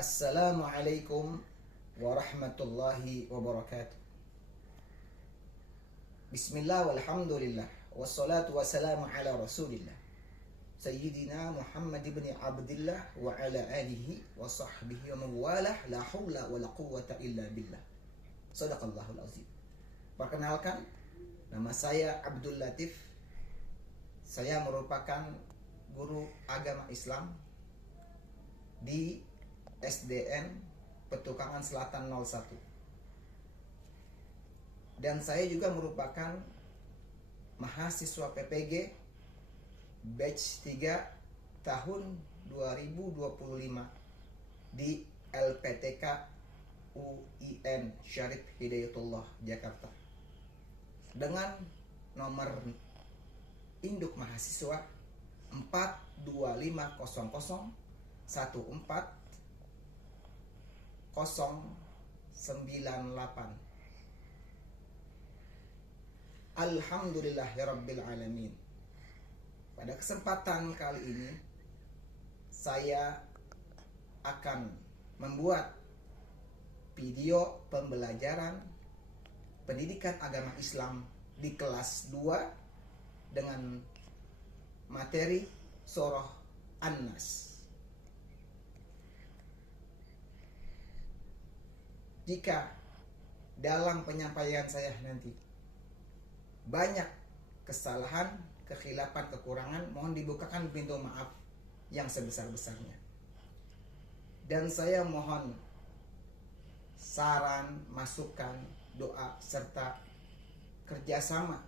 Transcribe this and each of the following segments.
Assalamualaikum warahmatullahi wabarakatuh. Bismillah walhamdulillah wassalatu wassalamu ala rasulillah Sayyidina Muhammad ibn Abdillah wa ala alihi wa sahbihi wa mawalah. La hawla wa la quwwata illa billah. Sadaqallahul azim. Perkenalkan, nama saya Abdul Latif. Saya merupakan guru agama Islam di SDN Petukangan Selatan 01. Dan saya juga merupakan mahasiswa PPG batch 3 tahun 2025 di LPTK UIN Syarif Hidayatullah Jakarta dengan nomor induk mahasiswa 425014098. Alhamdulillahirabbil alamin. Pada kesempatan kali ini saya akan membuat video pembelajaran pendidikan agama Islam di kelas 2 dengan materi surah An-Nas. Jika dalam penyampaian saya nanti banyak kesalahan, kekhilafan, kekurangan, mohon dibukakan pintu maaf yang sebesar-besarnya. Dan saya mohon saran, masukan, doa, serta kerjasama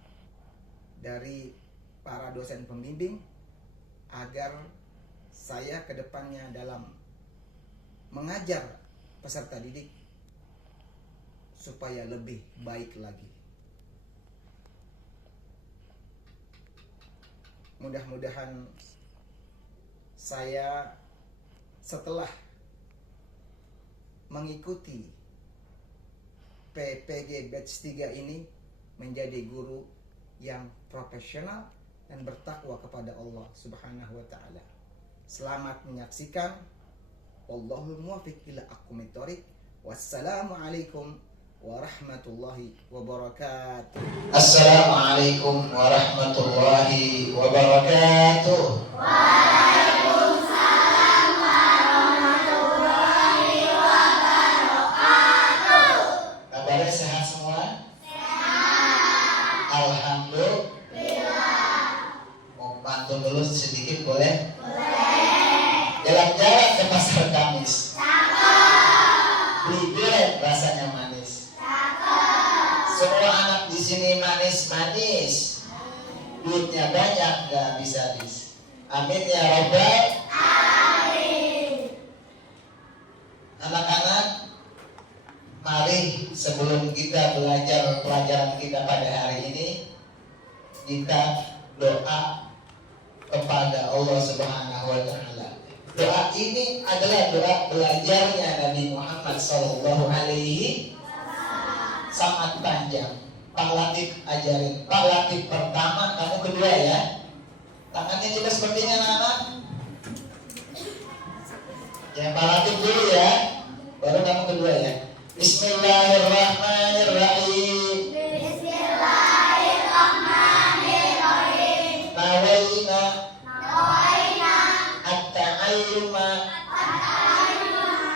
dari para dosen pembimbing agar saya ke depannya dalam mengajar peserta didik supaya lebih baik lagi. Mudah-mudahan saya setelah mengikuti PPG batch 3 ini menjadi guru yang profesional dan bertakwa kepada Allah Subhanahu wa taala. Selamat menyaksikan. Wallahul muwaffiq ila aqwamit thoriq. Wassalamualaikum warahmatullahi wabarakatuh. Assalamualaikum warahmatullahi wabarakatuh. Waalaikumsalam warahmatullahi wabarakatuh. Kabarnya sehat semua? Sehat. Alhamdulillah. Mau pantun dulu sedikit boleh? Boleh. Jalan-jalan ke pasar Kamis. Cakep. Beli durian rasanya manis. Semua anak di sini manis-manis. Duitnya banyak, gak habis-habis. Amin ya Rabbal. Amin. Anak-anak, mari sebelum kita belajar pelajaran kita pada hari ini, kita doa kepada Allah Subhanahu wa taala. Doa ini adalah doa belajarnya Nabi Muhammad sallallahu alaihi sangat panjang. Pak Latif ajarin. Pak Latif pertama, kamu kedua ya. Tangannya coba sepertinya anak. Ya Pak Latif dulu ya. Baru kamu kedua ya. Bismillahirrahmanirrahim. Bismillahirrahmanirrahim. Nawaina Nawaina at-ta'alluma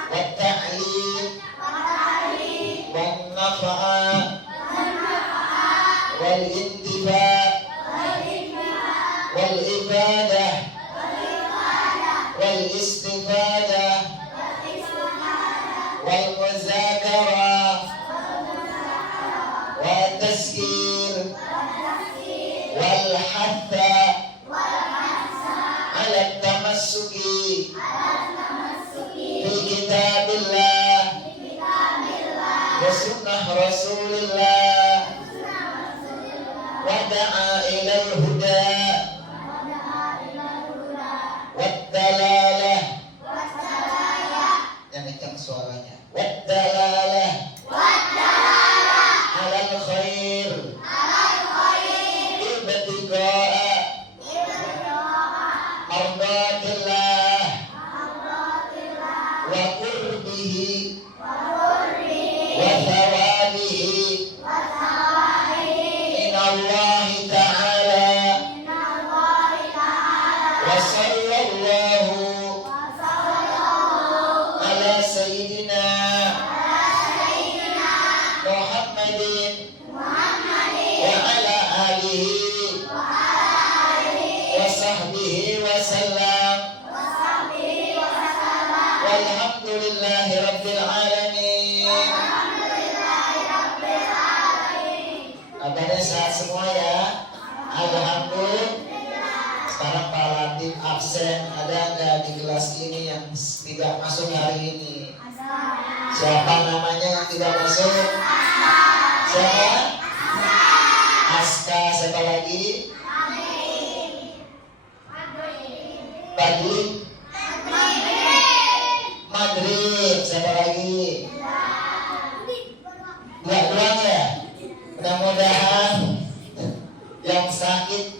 wat-ta'lim wa-ta'lim wan-nafa'a wa-nafa'a wal-intifa' wal-intifa' wal-ibadah wal-ibadah wal-istifadah wal-istifadah wal-muzakarah wal-muzakarah wat-tazkir wal-tazkir wal-hatha wal-hamsa ala at-tamassuki ala-tamassuki fi kitabillah bi kitabillah wa sunnah rasulillah wa da'a ilal huda wa da'a ilal huda wat-dalalah wa sallallahu ala sayyidina Muhammadin wa ala alihi wa sahbihi wa sallam. Walhamdulillahi rabbil alamin. Kabarnya sehat semua ya. Alhamdulillah. Sekarang Pak Latif absen. Ada nggak di kelas ini yang tidak masuk hari ini? Siapa namanya yang tidak masuk? Siapa? Aska. Siapa lagi? Badri. Madrid. Siapa lagi? Dua doang ya. Mudah-mudahan yang sakit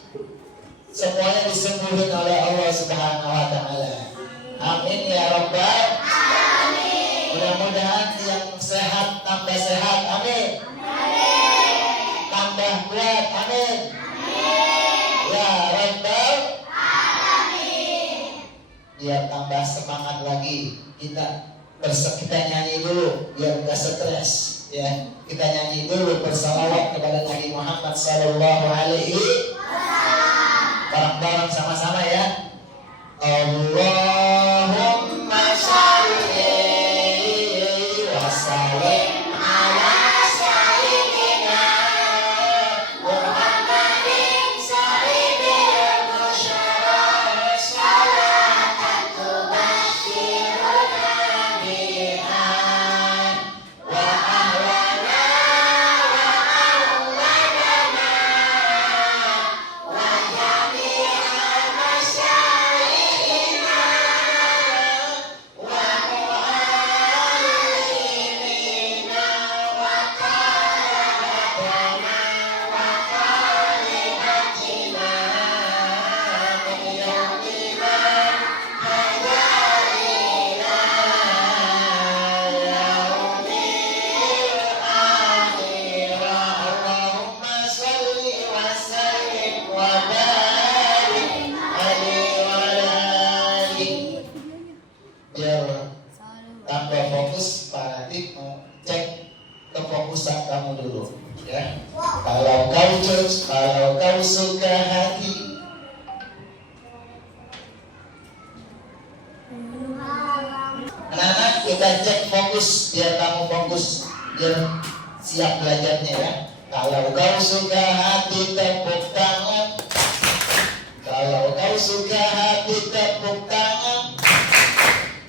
semuanya disembuhin oleh Allah Subhanahu wa Ta'ala. Amin ya Rabbal alamin. Mudah-mudahan yang sehat tambah sehat. Amin. Tambah kuat. Amin. Ya Rabbal alamin. Biar tambah semangat lagi. Kita nyanyi dulu biar gak stres. Ya, kita nyanyi dulu bersalawat kepada Nabi Muhammad sallallahu alaihi wasallam. Bareng-bareng sama-sama ya. Allahumma shalli wa sallim ala sayyidina Muhammadin sayyidil musyarraf salatan tubashshiruna biha wa tambah fokus. Pak Latif mau cek kefokusan kamu dulu ya. Kalau kau suka hati, anak-anak kita cek fokus biar kamu fokus, biar siap belajarnya ya. Kalau kau suka hati tepuk tangan. Kalau kau suka hati tepuk tangan.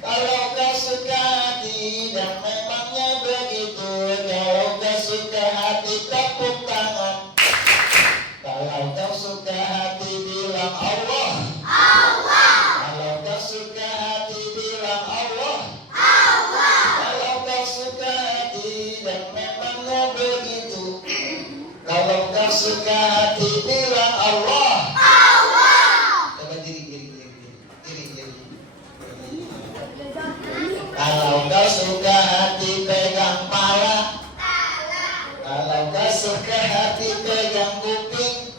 Kalau kau suka hati dan memangnya begitu. Kalau kau suka hati tepuk tangan. Kalau kau suka hati bilang Allah. Kalau kau suka hati bilang Allah. Kalau kau suka hati dan memangnya begitu. Kalau kau suka hati bilang Allah. Coba diri. Kalau kau suka hati pegang pala. Kalau kau suka hati pegang kuping.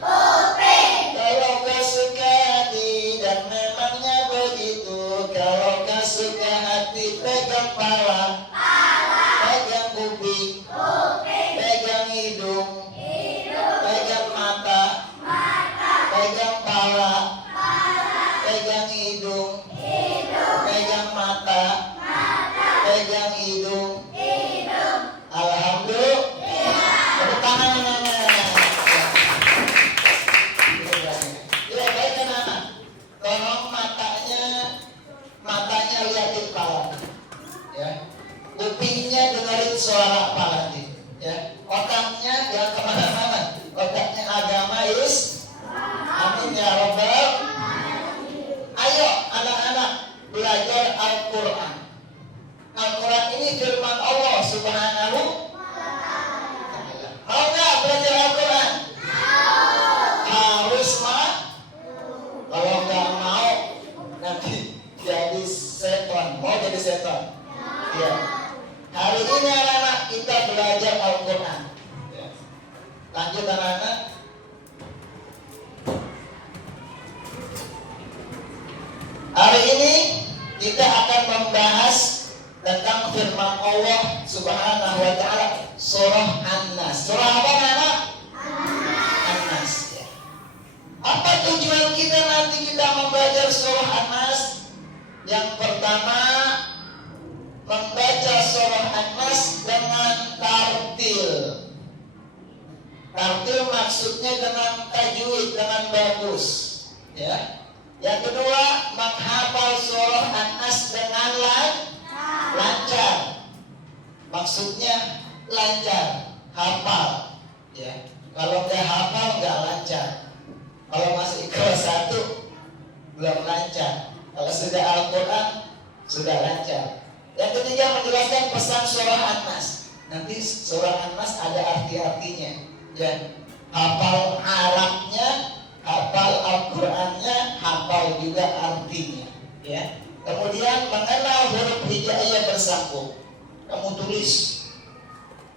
Kalau kau suka hati dan memangnya begitu. Kalau kau suka hati pegang pala. Pegang kuping. Pegang hidung. Pegang mata. Pegang pala. Pegang hidung. Pegang mata. Pegang hidung. Alhamdulillah. Tepuk tangan anak-anak. Ya baik anak-anak. Tolong matanya liatin kepala. Ya. Kupingnya dengerin suara kepala nanti. Ya. Otaknya jangan kemana-mana. Otaknya agama Amin ya Rabbal. Ayo anak-anak belajar Al-Quran. Al-Quran ini firman membahas tentang firman Allah Subhanahu wa taala surah An-Nas. Surah apa Nana? An-Nas. Ya. Apa tujuan kita nanti kita membaca surah An-Nas? Yang pertama, membaca surah An-Nas dengan tartil. Tartil maksudnya dengan tajwid, dengan bagus, ya. Yang kedua, menghafal surah An-Nas dengan lancar. Maksudnya lancar, hafal, ya. Kalau nggak hafal nggak lancar. Kalau masih kelas 1 belum lancar. Kalau sudah Al-Quran sudah lancar. Yang ketiga, menjelaskan pesan surah An-Nas. Nanti surah An-Nas ada arti-artinya, ya. Hafal Arabnya, hafal Al-Qurannya, hafal juga artinya, ya. Kemudian mengenal huruf hijaiyah bersambung. Kamu tulis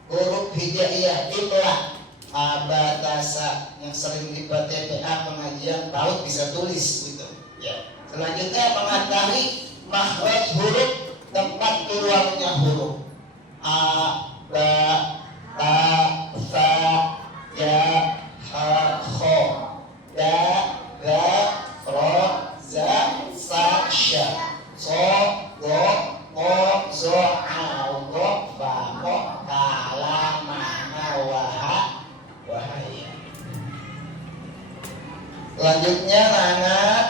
huruf hijaiyah, imla, abatasa yang sering di TPA pengajian PAUD bisa tulis gitu, ya. Selanjutnya mengetahui makhraj huruf, tempat keluarnya huruf a, ba, ta, sa, ya, ha, kho, da, ga, ro, za, sa, sya, so, go, o, zo, a, go, fa, ko, ka, la, ma, na, wa, ha, wahaya. Selanjutnya Nana,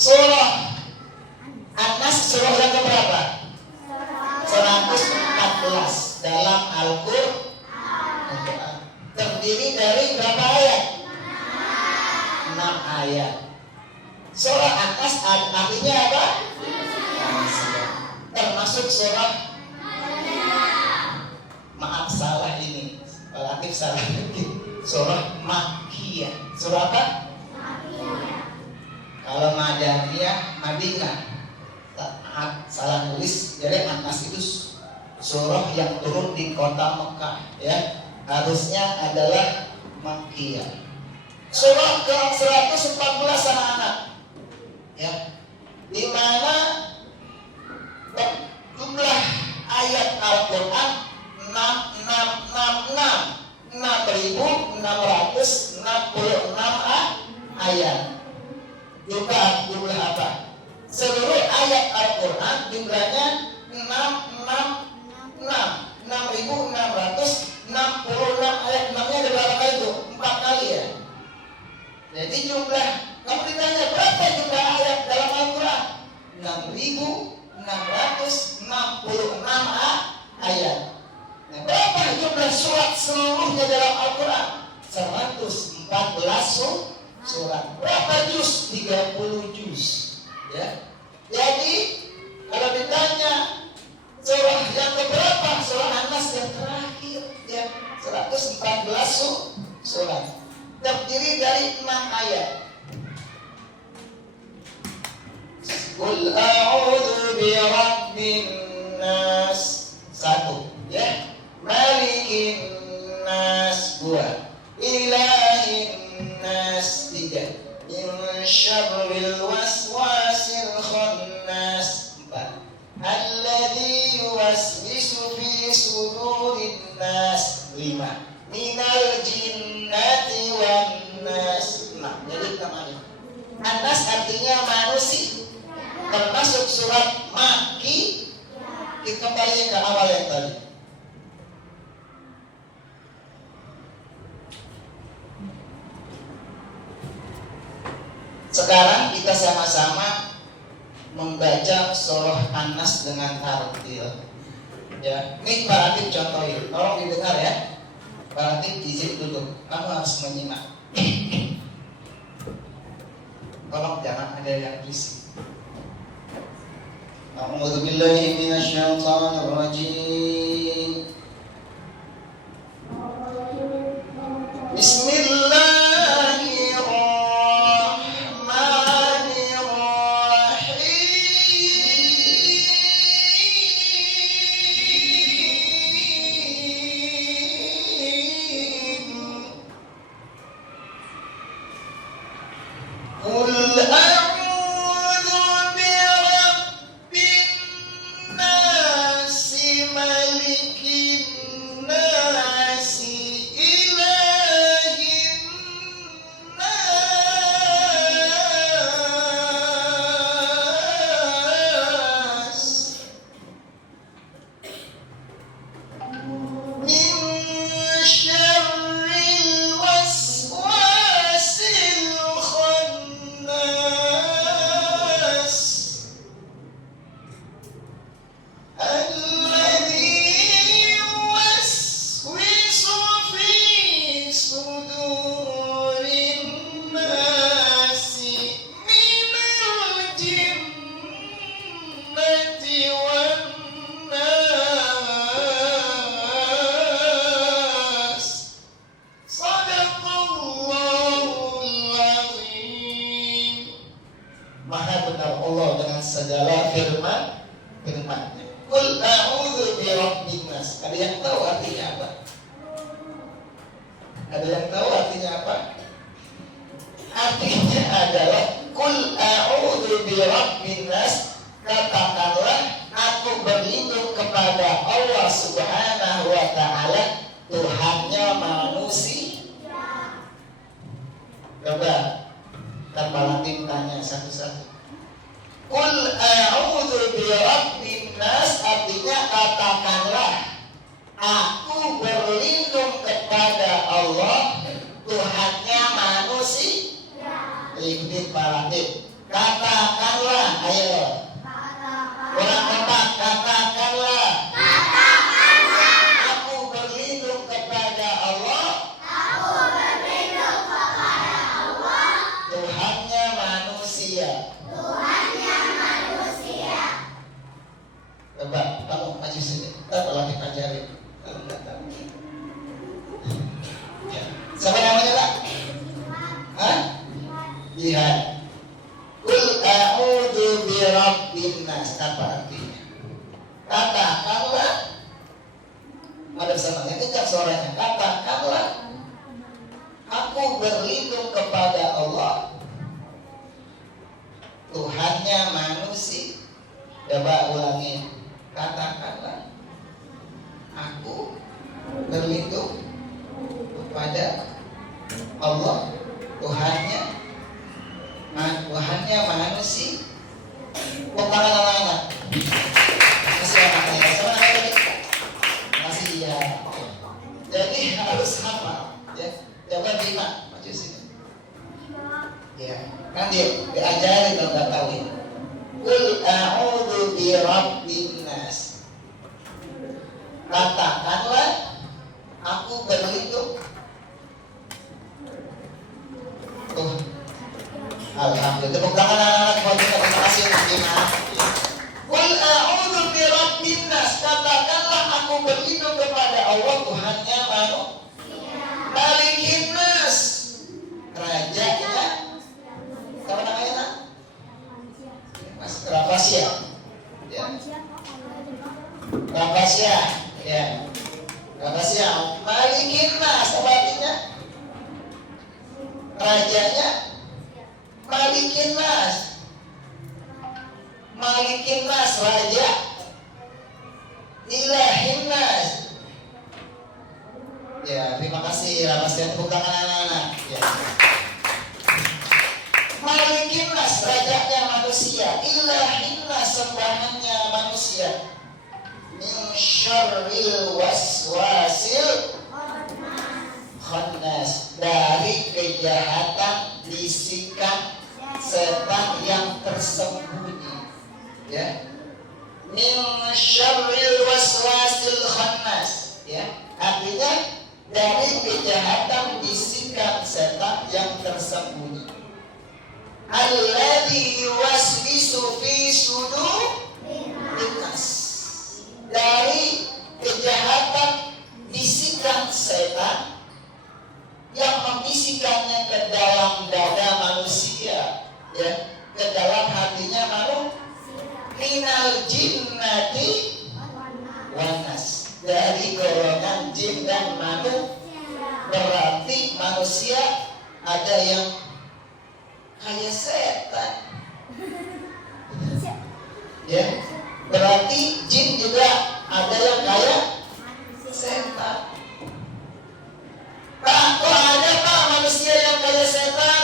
surah An-Nas surah yang keberapa? 114 dalam Al-Quran. Terdiri dari berapa ayat? 6 ayat. Surah An-Nas artinya apa? Termasuk surah, maaf salah ini, relatif salah dikit. Surah Makkiyah. Surah apa? Kalau Madaniyah, Madinah. Salah nulis. Jadi An-Nas itu surah yang turun di kota Mekah, ya. Harusnya adalah Makkiyah. Surah ke-114 anak-anak, ya. Di mana jumlah ayat Al-Quran 6.666 ayat. Jumlah apa? Seluruh ayat Al-Quran jumlahnya 6.666 ayat. 6-nya ada berapa kali itu? 4 kali, ya. Jadi jumlah, kamu ditanya berapa jumlah ayat dalam Al-Quran? 6.666 ayat. Nah, berapa jumlah surat seluruhnya dalam Al-Quran? 114 surat. Berapa juz? 30 juz, ya. Jadi kalau ditanya surah yang keberapa? Surah An-Nas yang terakhir, ya. 114 surat. Terdiri dari 6 ayat. Qul a'udzu birabbin nas, 1, ya. Malikin nas, 2. Ilahin nas, 3. Min syarril waswasil khannas, 4. Alladzi yuwaswisu fi sudurin nas, 5. Minal jinnati wan nas. Nah, jadi namanya An-Nas artinya manusia, termasuk surat Makki. Kita kembali ke awal yang tadi. Sekarang kita sama-sama membaca surah An-Nas dengan tartil, ya. Ini Pak Latif contohin, tolong didengar, ya. Pak Latif izin dulu, kamu harus menyimak. Tolong jangan ada yang berisik. A'udzu billahi minasyaitonir rajim. Bismillahirrahmanirrahim. Qul artinya apa? Artinya adalah kul a'udzu birabbin nas, katakanlah aku berlindung kepada Allah Subhanahu wa taala, Tuhannya manusia. Coba Terbalantin tanya satu-satu. Kul a'udzu birabbin nas, artinya katakanlah aku berlindung kepada Allah, Tuhannya manusia. Ikuti Balantin. Katakanlah, ayo. Orang tempat, katakanlah. Aku berlindung kepada Allah. Tuhannya manusia. Coba kamu maju sini. Kita lagi ajarin. Kalau nggak tahu. Ya. Siapa namanya Pak? Hah? Jihad. Kul a'udzu birabbin nas, apa artinya? Katakanlah. Ada samanya kencang suaranya. Katakanlah aku berlindung kepada Allah, Tuhannya manusia. Coba ulangi. Katakanlah aku berlindung kepada Allah, Tuhannya manusia. Bukan anak-anak. Masih anak-anak. Sama anak masih ya. Jadi harus sama. Ya. Coba Bima, maju sini. Ya, kan dia diajarin kalau nggak tahu ini. Kul a'udzu birabbin nas. Katakanlah aku berlindung. Alhamdulillah. Tepuk tangan anak-anak bagi terima kasih untuk Bima. Qul a'udzu birabbin nas. Katakanlah aku berlindung kepada Allah, Tuhannya manusia. Malikin nas. Rajanya. Apa namanya? Mas Rapasya. Ya. Rapasya. Ya. Rapasya. Malikin nas. Apa artinya? Rajanya. Malikin nas. Malikin nas, raja. Ilahin nas. Ya, terima kasih Rapasya, tepuk tangan anak-anak. Ya. Malikin nas, rajanya manusia. Ilahin nas, sembahannya manusia. Min syarril waswasil khannas, dari kejahatan bisikan setan yang tersembunyi. Ya. Min syarril waswasil khannas. Ya. Artinya dari kejahatan bisikan setan yang tersembunyi. Alladzi yuwaswisu fi sudurin nas. Dari kejahatan bisikan setan yang membisikannya ke dalam dada manusia, ya, ke dalam hatinya manusia. Minal jinnati wanas, dari golongan jin dan manusia. Berarti manusia ada yang kayak setan, ya. Berarti jin juga ada yang kayak setan. Pak, kok ada Pak manusia yang kayak setan?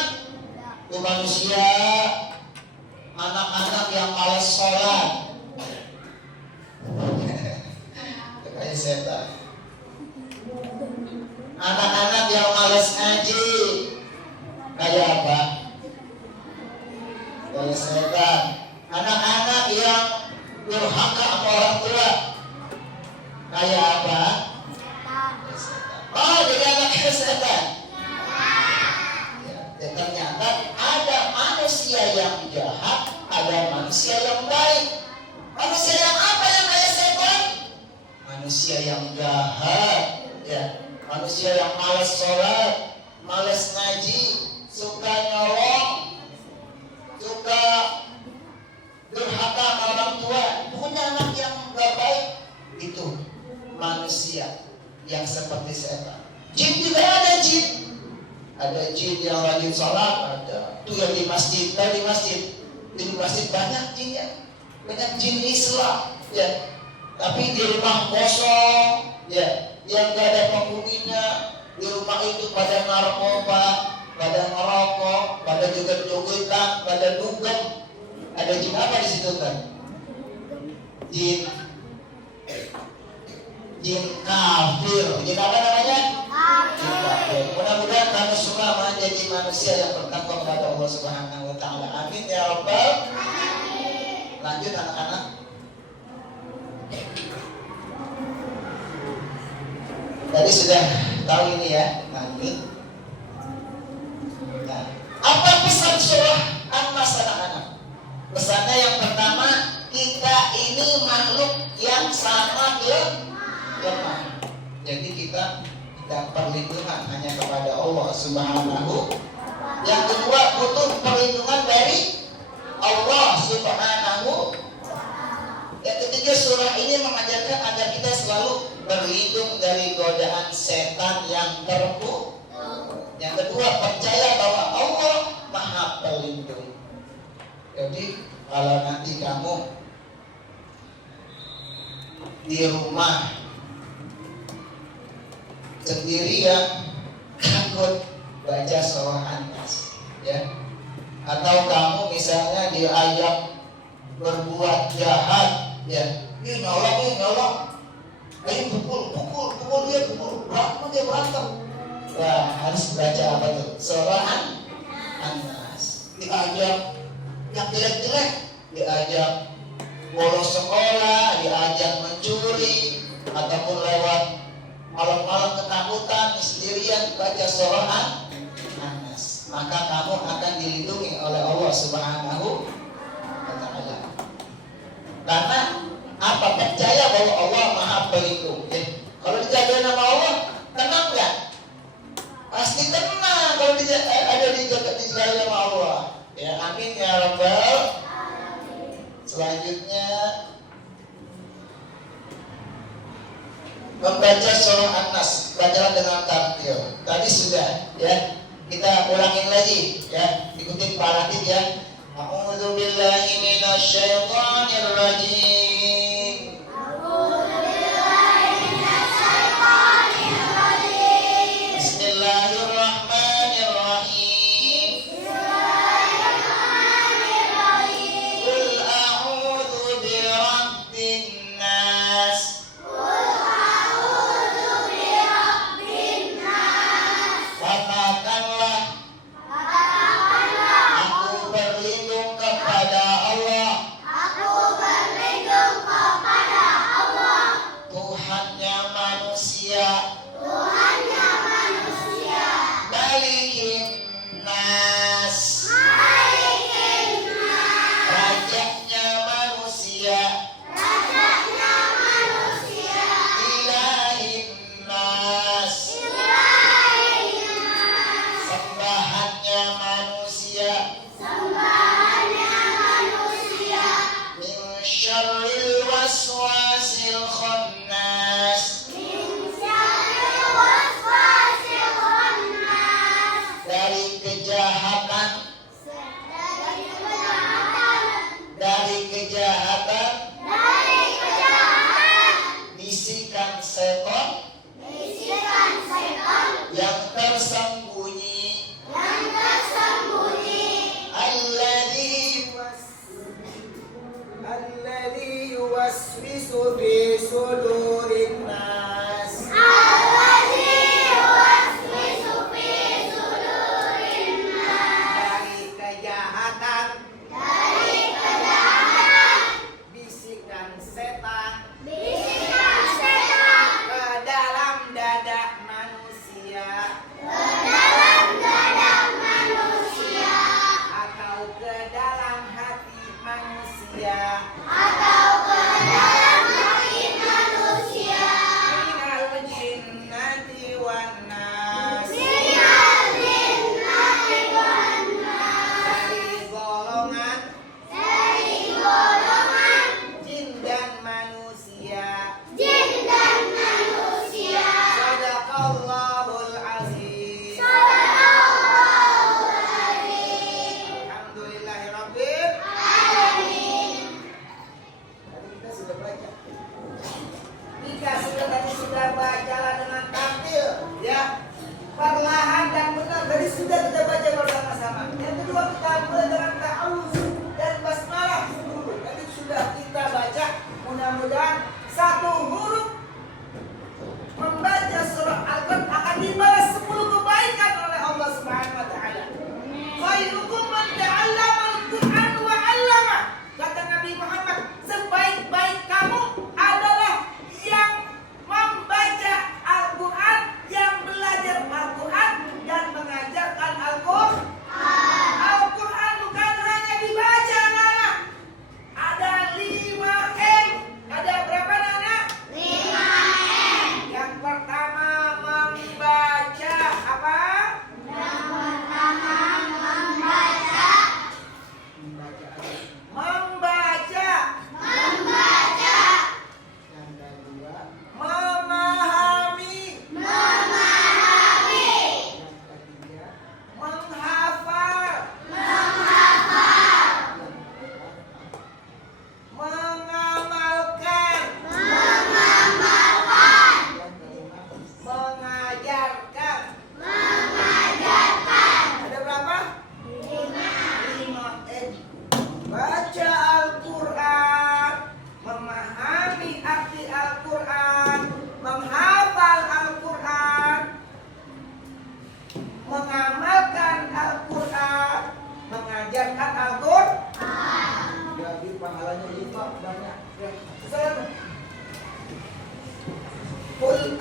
Itu manusia anak-anak yang malas sholat. Itu kayak setan. Anak-anak yang malas ngaji. Kayak apa? Kayak setan. Anak-anak yang durhaka sama orang tua. Kayak apa? Oh, jadi anaknya setan. Ya, ternyata ada manusia yang jahat, ada manusia yang baik. Manusia yang apa yang kayak setan? Manusia yang jahat, ya. Manusia yang malas sholat, malas ngaji, suka nyolong, suka durhaka sama orang tua, punya anak yang gak baik. Itu manusia Ada jin yang rajin sholat, ada. Itu yang di masjid, di masjid banyak jin ya, banyak jin Islam ya. Tapi di rumah kosong ya, yang gak ada penghuninya, di rumah itu pada narkoba, pada ngerokok, pada joget-jogetan, pada dugem. Ada jin apa di situ kan? Jin kafir. Jin apa namanya? Jin kafir. Mudah-mudahan kamu semua menjadi manusia yang bertakwa kepada Allah Subhanahu wa taala. Amin ya rabbal alamin. Lanjut anak-anak. Tadi sudah tahu ini ya. Lanjut. Nah, apa pesan surah An-Nas anak-anak? Pesannya yang pertama, kita ini makhluk yang sangat lemah. Jadi kita tidak perlindungan hanya kepada Allah Subhanahu. Yang kedua, butuh perlindungan dari Allah Subhanahu. Yang ketiga, surah ini mengajarkan agar kita selalu berlindung dari godaan setan yang terkutuk. Yang kedua, percaya bahwa Allah Maha Pelindung. Jadi kalau nanti kamu di rumah sendirian takut baca surah An-Nas ya, atau kamu misalnya diajak berbuat jahat ya, nyolong, ayo pukul dia, berantem. Wah, harus baca apa tuh? Surah An-Nas. Diajak yang jelek-jelek, diajak bolos sekolah, diajak mencuri, ataupun lewat malam-malam ketakutan sendirian baca surah An-Nas, maka kamu akan dilindungi oleh Allah Subhanahu wa taala. Karena apa? Percaya bahwa Allah Maha Pelindung. Kalau dijaga nama Allah, tenang nggak? Pasti tenang kalau ada dijaga nama Allah. Ya, amin ya rabbal. Selanjutnya membaca surah An-Nas, bacalah dengan tartil. Tadi sudah ya, kita ulangin lagi ya, ikutin Pak Latif ya. A'udzu billahi minasyaitonir rajim. Bismillahirrahmanirrahim. Qul a'udzu birabbin nas. Katakanlah, aku berlindung kepada Allah, Tuhannya manusia, Malikin nas, Rajanya manusia, Ilahin nas, sembahannya manusia, min syarril waswasil khannas, dari kejahatan bisikan setan yang tersembunyi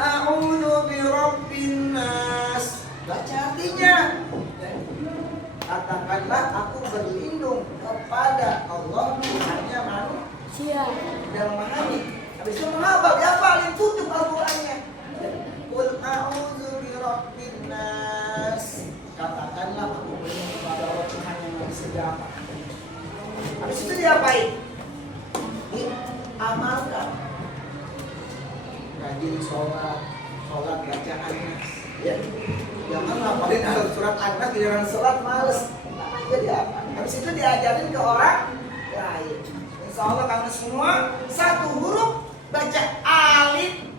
a'udzu birabbin nas. Baca artinya. Katakanlah aku berlindung kepada Allah Tuhannya manusia dan memahami. Habis itu menghafal, dihafalin, tutup Al-Qur'annya. Qul a'udzu birabbin nas. Katakanlah aku berlindung kepada Allah Tuhannya manusia. Habis itu diapain? Diamalkan. Rajin sholat bacaannya. Ya. Jangan ngapalin surat An-Nas di dalam sholat males. Jadi apa? Habis itu diajarin ke orang lain. Insya Allah kamu semua satu huruf baca alif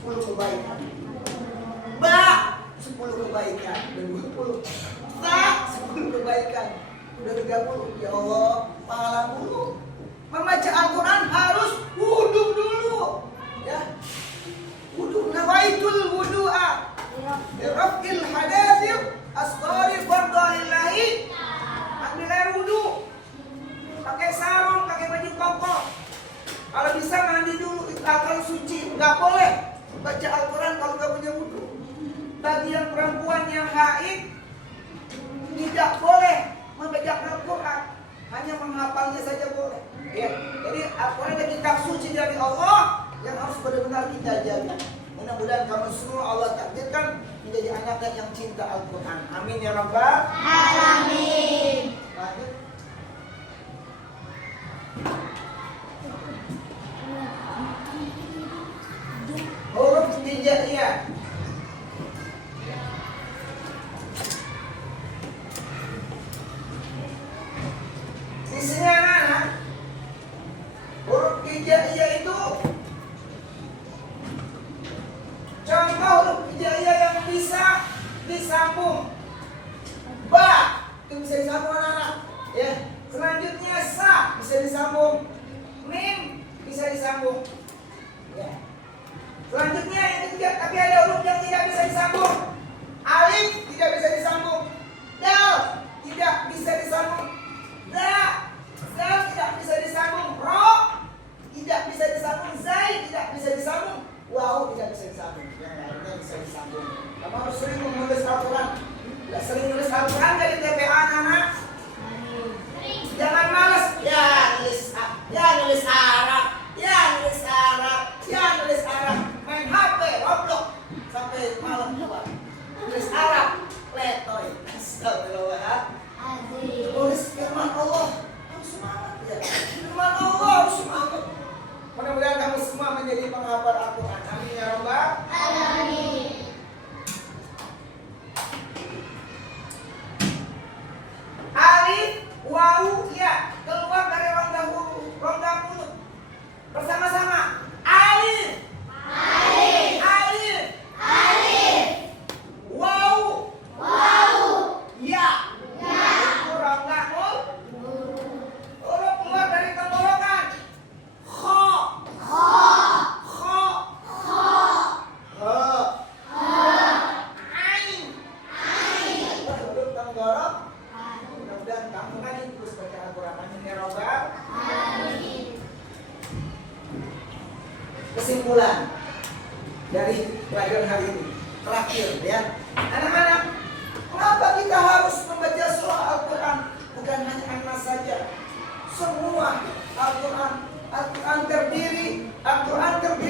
10 kebaikan, ba 10 kebaikan, 20, ta 10 kebaikan, udah 30. Ya Allah, pahala mulu. Membaca Al-Quran harus wudhu dulu. Ya. Wudhu, nawaitul wudu'a Rafil hadathir asghari fardalillahi. Ambil air wudhu, pakai sarung, pakai baju koko. Kalau bisa mandi dulu, kalau suci. Nggak boleh baca Al-Quran kalau nggak punya wudhu. Bagi yang perempuan yang haid tidak boleh membaca Al-Quran, hanya menghafalnya saja boleh. Ya. Jadi Al-Quran adalah kitab suci dari Allah yang harus benar-benar kita jaga. Mudah-mudahan kamu semua Allah takdirkan menjadi anak yang cinta Al-Quran. Amin ya Rabbal Alamin. Lanjut. Huruf hijaiyah. Di sini anak-anak, huruf hijaiyah itu contoh huruf hijaiyah yang bisa disambung. Ba itu bisa disambung anak-anak. Ya. Selanjutnya sa bisa disambung. Mim bisa disambung. Ya. Selanjutnya yang ketiga, tapi ada huruf yang tidak bisa disambung. Alif tidak bisa disambung. Dal tidak bisa disambung. Zal tidak bisa disambung. Ro tidak bisa disambung. Zai tidak bisa disambung. Wow tidak bisa disambung. Yang lainnya bisa disambung. Kamu harus sering menulis Al-Quran. Tidak sering menulis Al-Quran dari TPA anak. Jangan malas. Nulis Arab. Nulis Arab. Main HP, Roblox sampai malam juga. Nulis Arab, letoy. Astagfirullahaladzim. Tulis firman Allah. Harus semangat ya. Firman Allah harus semangat. Mudah-mudahan kamu semua menjadi penghafal Al-Quran. Amin ya Rabbal Alamin. Alif, wawu, ya keluar dari rongga mulut. Bersama-sama. Alif. Wawu. Ya. Itu rongga mulut. Huruf keluar dari tenggorokan. Kho. Ain. Huruf tenggorok. Mudah-mudahan kamu lagi terus baca Al-Quran. Amin ya Rabbal. Kesimpulan dari pelajaran hari ini terakhir ya, anak-anak, kenapa kita harus membaca surah Al-Quran? Bukan hanya An-Nas saja, semua Al-Quran terdiri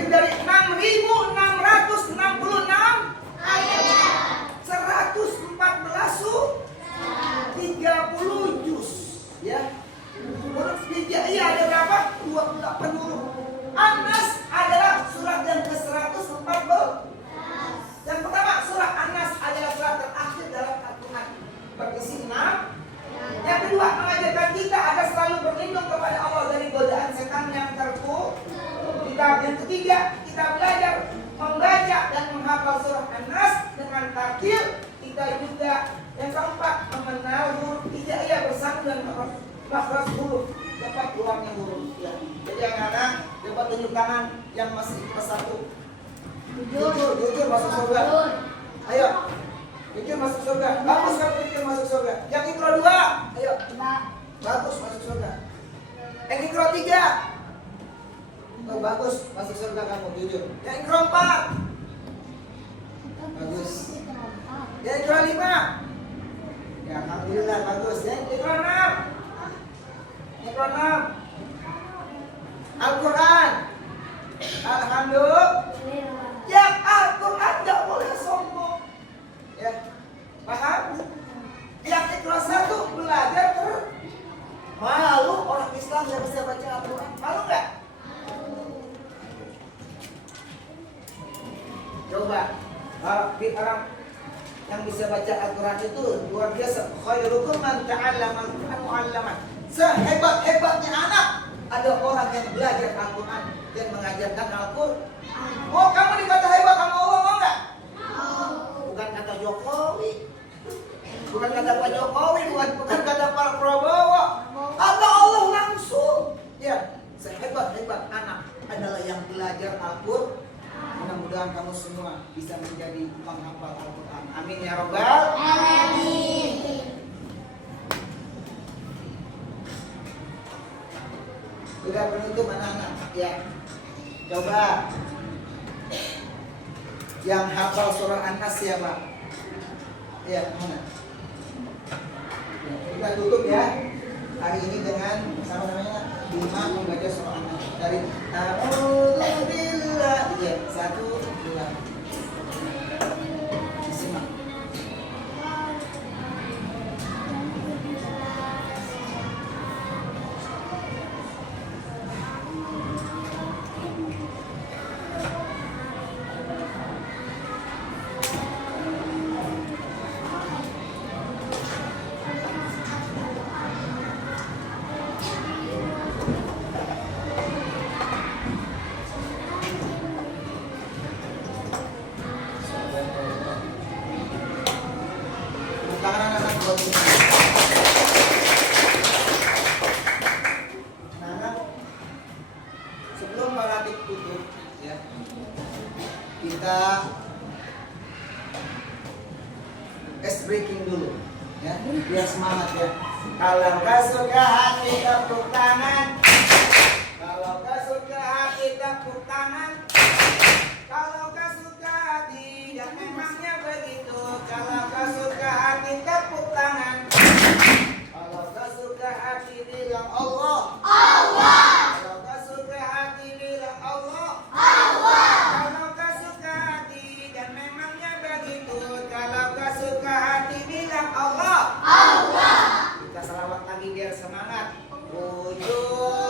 dari 6.666 ayat, 114 30 juz ya. Huruf hijaiyah ada berapa? 28 huruf. An-Nas adalah surat yang ke-114. Yang pertama, surat An-Nas adalah surat terakhir dalam Al-Quran, berisi 6. Yang kedua, mengajarkan kita agar selalu berlindung kepada Allah dari godaan setan yang terkutuk. Yang ketiga, kita belajar membaca dan menghafal surah An-Nas dengan tartil. Kita juga yang keempat, mengenal huruf hijaiyah bersama dengan makhraj huruf, dapat keluarnya huruf ya. Jadi anak-anak dapat tunjuk tangan yang masih kelas 1. Jujur masuk surga. Ayo. Jujur masuk surga. Bagus kamu jujur masuk surga. Yang ikro 2, ayo. Bagus masuk surga. Yang ikro 3. Oh, bagus masuk surga kamu jujur. Yang ikro 4. Jadi orang yang bisa baca Al-Quran itu luar biasa. Khairukum man ta'allama al-Quran mu'allaman. Sehebat-hebatnya anak ada orang yang belajar Al-Quran dan mengajarkan Al-Quran. Oh, kamu dikata hebat sama Allah, mau nggak? Bukan kata Jokowi, bukan kata Pak Jokowi, bukan kata Pak Prabowo. Kata Allah langsung. Ya, sehebat-hebat anak adalah yang belajar Al-Quran. Mudah-mudahan kamu semua bisa menjadi penghafal Al-Quran. Amin ya Rabbal Alamin. Sudah penutup anak-anak ya. Coba yang hafal surah An-Nas siapa? Ya, mana? Kita tutup ya hari ini dengan sama namanya 5 membaca surah An-Nas dari A'udzubillah. Ya, 1, 2. Simak. Tangan anak-anak buat ini. Nah, sebelum melatih tutup ya, kita ice breaking dulu ya, biar semangat ya. Kalau gak suka hati tepuk tangan. Kalau gak suka hati tepuk tangan. Kalau gak suka hati dan memangnya begitu. Kalau gak suka hati tepuk tangan. Kalau gak suka hati bilang Allah. Allah. Kalau gak suka hati bilang Allah. Allah. Kalau gak suka hati dan memangnya begitu. Kalau gak suka hati bilang Allah. Allah. Kita salawat lagi biar semangat. Wujud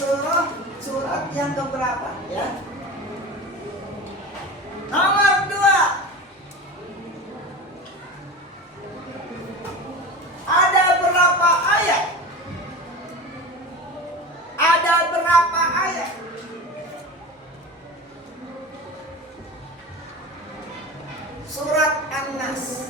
surat yang keberapa ya? Nomor 2. Ada berapa ayat? Ada berapa ayat? Surat An-Nas.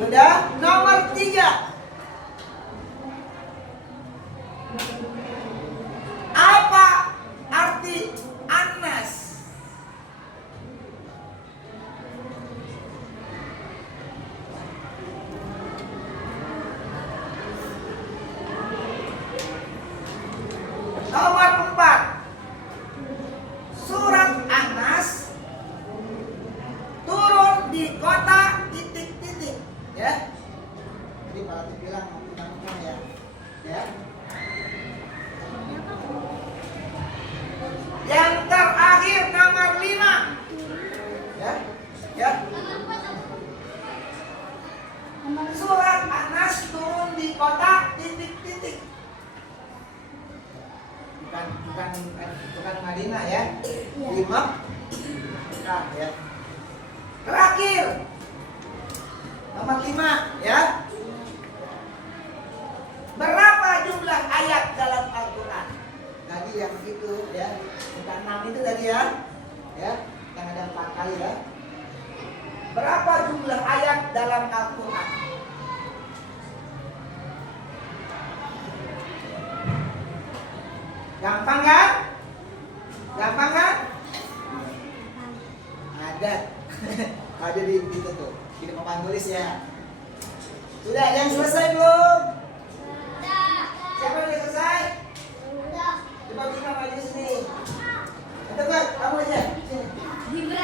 Sudah. Nomor 3. Apa arti An-Nas? Nomor 4. Surat An-Nas turun di kota titik-titik ya. Jadi kalau dibilang bukan ya. Ya. Yang terakhir nomor 5. Ya. Ya. Surat An-Nas turun di kota titik-titik. Bukan Madinah ya. 5. Nah, ya. Terakhir nomor 5 ya. Berapa jumlah ayat dalam Al-Quran? Tadi yang itu ya. Bukan 6 itu tadi ya. Ya, yang ada 4 kali ya. Berapa jumlah ayat dalam Al-Quran? Gampang kan? Gampang kan? Ada. Ada di itu tuh. Di papan tulis ya. Sudah, yang selesai belum? Siapa yang udah selesai? Coba kita maju sini. Tepat, kamu aja. Sini.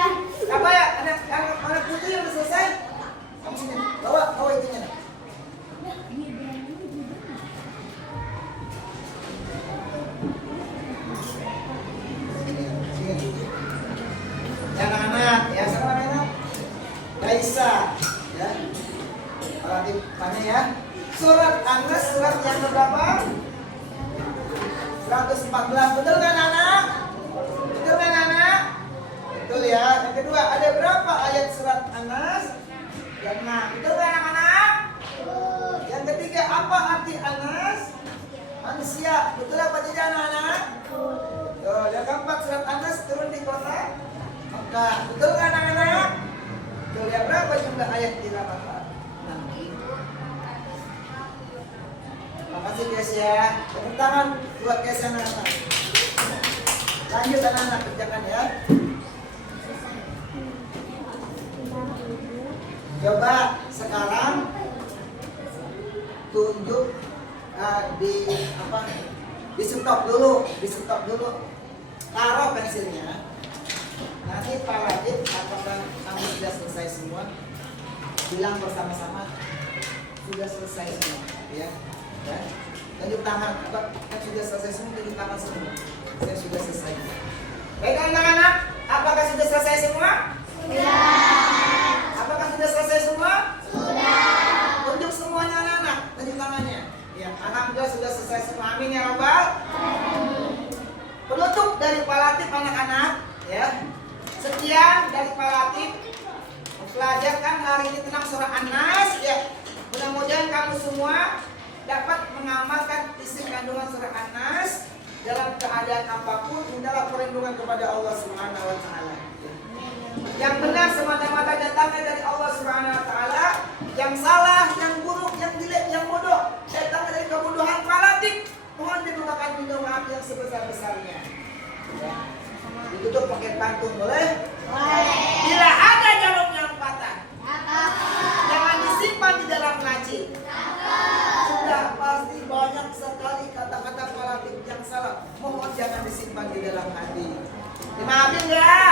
Apa ya? Anak putri yang udah selesai? Kamu sini. Bawa itunya. Anak-anak, ya siapa namanya? Raisa, ya. Relatif tanya ya. Surat An-Nas surat yang berapa? 114. Betul kan anak? Betul kan anak? Betul ya. Yang kedua, ada berapa ayat surat An-Nas? Yang 6. Betul kan anak-anak? Yang ketiga, apa arti An-Nas? Manusia. Betul apa tidak anak-anak? Tuh, yang keempat, surat An-Nas turun di kota Mekah. Betul kan anak-anak? Betul ya. Berapa jumlah ayat di dalam Al-Quran? Makasih guys ya. Tepuk tangan buat guys anak-anak. Lanjut anak-anak kerjakan ya. Coba sekarang tunjuk di stop dulu. Taruh pensilnya. Nanti Pak Radit, apakah kamu sudah selesai semua? Bilang bersama-sama sudah selesai semua, ya. Ya. Tunjuk tangan, apakah sudah selesai semua? Tunjuk tangan semua. Saya sudah selesai. Baik anak-anak, apakah sudah selesai semua? Sudah. Apakah sudah selesai semua? Sudah. Tunjuk semuanya anak-anak, tunjuk tangannya. Ya, alhamdulillah sudah selesai semua. Amin ya Rabbal. Penutup dari Pak Latif anak-anak, ya. Sekian dari Pak Latif. Pelajarkan hari ini tentang surah An-Nas, ya. Mudah-mudahan kamu semua dapat mengamalkan isi kandungan surah An-Nas dalam keadaan apapun. Mintalah perlindungan kepada Allah Subhanahu wa taala. Yang benar semata-mata datangnya dari Allah Subhanahu wa taala, yang salah, yang buruk, yang jelek, yang bodoh datang dari kebodohan Pak Latif. Mohon didoakan minta maaf yang sebesar-besarnya. Ya. Ditutup pakai pantun boleh? Boleh. Bila ada jarum yang patah, jangan disimpan di dalam laci. Sudah pasti banyak sekali kata-kata Pak Latif yang salah. Mohon jangan disimpan di dalam hati. Dimaafin ya.